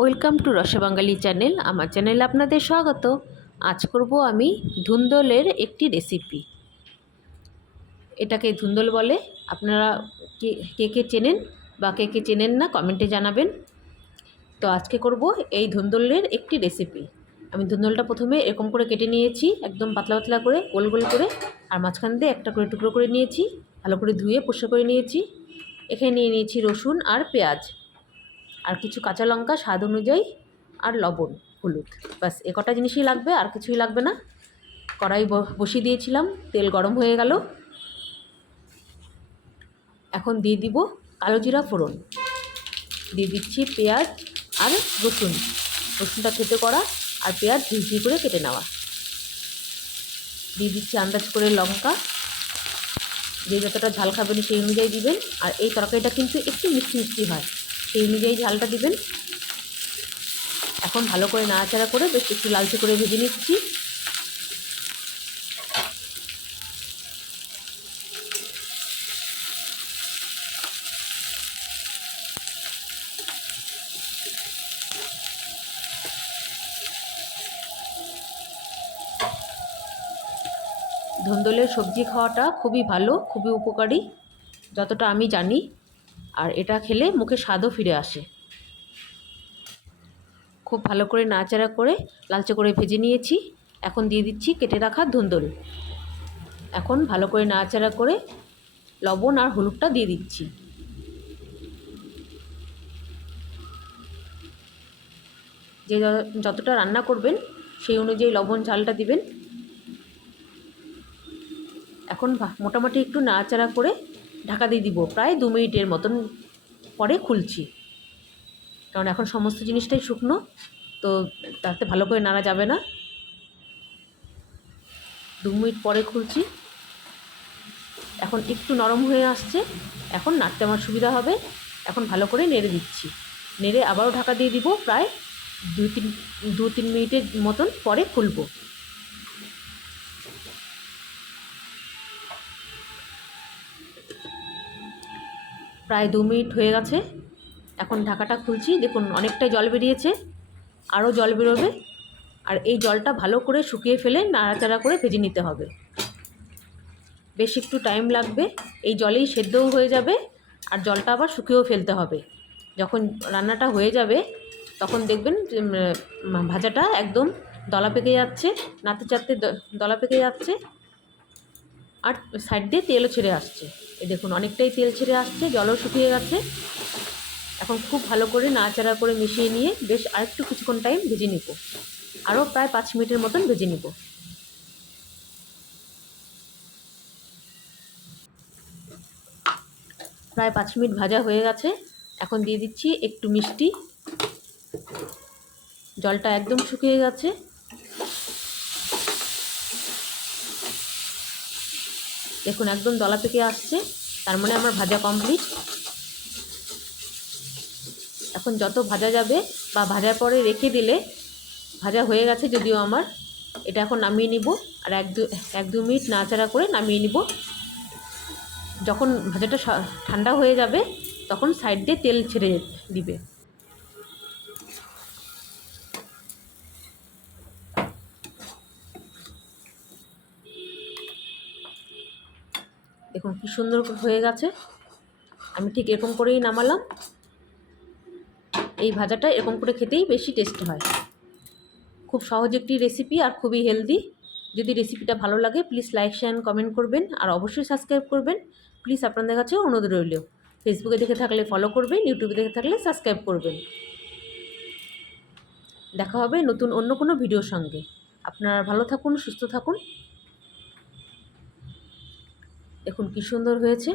Welcome to রসবাঙ্গালি channel. আমার চ্যানেলে আপনাদের স্বাগত। আজ করব আমি ধুন্দলের একটি রেসিপি। এটাকে ধুন্দল বলে। আপনারা কে কে চেনেন বা কে কে চেনেন না কমেন্টে জানাবেন। তো আজকে করব এই ধুন্দলের একটি রেসিপি। আমি ধুন্দলটা প্রথমে এরকম করে কেটে নিয়েছি, একদম পাতলা পাতলা করে, গোল গোল করে, আর মাঝখান দিয়ে একটা করে টুকরো করে নিয়েছি, ভালো করে ধুয়ে পরিষ্কার করে নিয়েছি। এখানে নিয়ে নিয়েছি রসুন আর পেঁয়াজ, আর কিছু কাঁচা লঙ্কা স্বাদ অনুযায়ী, আর লবণ, হলুদ। বাস এ কটা জিনিসই লাগবে, আর কিছুই লাগবে না। কড়াই বসিয়ে দিয়েছিলাম, তেল গরম হয়ে গেল। এখন দিয়ে দিব কালো জিরা ফোড়ন, দিয়ে দিচ্ছি পেঁয়াজ আর রসুন। রসুনটা থেতো করা আর পেঁয়াজ ঝিঝি করে কেটে নেওয়া। দিয়ে দিচ্ছি আন্দাজ করে লঙ্কা, যে যতটা ঝাল খাবেন সেই অনুযায়ী দিবেন। আর এই তরকারিটা কিন্তু একটু মিষ্টি মিষ্টি হয়, সেই অনুযায়ী ঝালটা দিবেন। এখন ভালো করে নাড়াচাড়া করে বেশ একটু লালচে করে ভেজে নিচ্ছি। ধুন্দলের সবজি খাওয়াটা খুবই ভালো, খুবই উপকারী, যতটা আমি জানি। আর এটা খেলে মুখে স্বাদও ফিরে আসে। খুব ভালো করে নাড়াচাড়া করে লালচে করে ভেজে নিয়েছি। এখন দিয়ে দিচ্ছি কেটে রাখা ধুন্দল। এখন ভালো করে নাড়াচাড়া করে লবণ আর হলুদটা দিয়ে দিচ্ছি। যে যতটা রান্না করবেন সেই অনুযায়ী লবণ ঝালটা দিবেন। এখন মোটামুটি একটু নাড়াচাড়া করে ঢাকা দিয়ে দিব প্রায় 2 মিনিটের মতন, পরে খুলছি। কারণ এখন সমস্ত জিনিসটাই শুকনো, তো তাতে ভালো করে নাড়া যাবে না। 2 মিনিট পরে খুলছি। এখন একটু নরম হয়ে আসছে, এখন নাড়তে আমার সুবিধা হবে। এখন ভালো করে নেড়ে দিচ্ছি। নেড়ে আবারও ঢাকা দিয়ে দিব প্রায় 2-3 মিনিটের মতন, পরে খুলব। প্রায় 2 মিনিট হয়ে গেছে। এখন ঢাকাটা খুলছি। দেখুন অনেকটাই জল বেরিয়েছে, আরও জল বেরোবে। আর এই জলটা ভালো করে শুকিয়ে ফেলে নাড়াচাড়া করে ভেজে নিতে হবে। বেশ একটু টাইম লাগবে, এই জলেই সেদ্ধও হয়ে যাবে, আর জলটা আবার শুকিয়েও ফেলতে হবে। যখন রান্নাটা হয়ে যাবে তখন দেখবেন যে ভাজাটা একদম দলা পেকে যাচ্ছে, নাড়তে চাড়তে দলা পেকে যাচ্ছে, আর সাইড দিয়ে তেলও ছেড়ে আসছে। এই দেখুন অনেকটাই তেল ছেড়ে আসছে, জলও শুকিয়ে গেছে। এখন খুব ভালো করে নাড়াচাড়া করে মিশিয়ে নিয়ে বেশ আরেকটু কিছুক্ষণ টাইম ভেজে নিব। আরও প্রায় 5 মিনিটের মতন ভেজে নিব। প্রায় 5 মিনিট ভাজা হয়ে গেছে। এখন দিয়ে দিচ্ছি একটু মিষ্টি। জলটা একদম শুকিয়ে গেছে। দেখুন একদম দলা পেকে আসছে, তার মানে আমার ভাজা কমপ্লিট। এখন যত ভাজা যাবে বা ভাজার পরে রেখে দিলে ভাজা হয়ে গেছে যদিও আমার, এটা এখন নামিয়ে নিব। আর 1-2 মিনিট নাড়াচাড়া করে নামিয়ে নিব। যখন ভাজাটা ঠান্ডা হয়ে যাবে তখন সাইড দিয়ে তেল ছেড়ে দিবে। দেখুন কি সুন্দর হয়ে গেছে। আমি ঠিক এরকম করেই নামালাম। এই ভাজাটা এরকম করে খেতেই বেশি টেস্ট হয়। খুব সহজ একটি রেসিপি আর খুবই হেলদি। যদি রেসিপিটা ভালো লাগে প্লিজ লাইক শেয়ার কমেন্ট করবেন, আর অবশ্যই সাবস্ক্রাইব করবেন। প্লিজ আপনাদের কাছে অনুরোধ রইল। ফেসবুকে দেখে থাকলে ফলো করবেন, ইউটিউবে দেখে থাকলে সাবস্ক্রাইব করবেন। দেখা হবে নতুন অন্য কোনো ভিডিওর সঙ্গে। আপনারা ভালো থাকুন, সুস্থ থাকুন। দেখুন কি সুন্দর হয়েছে।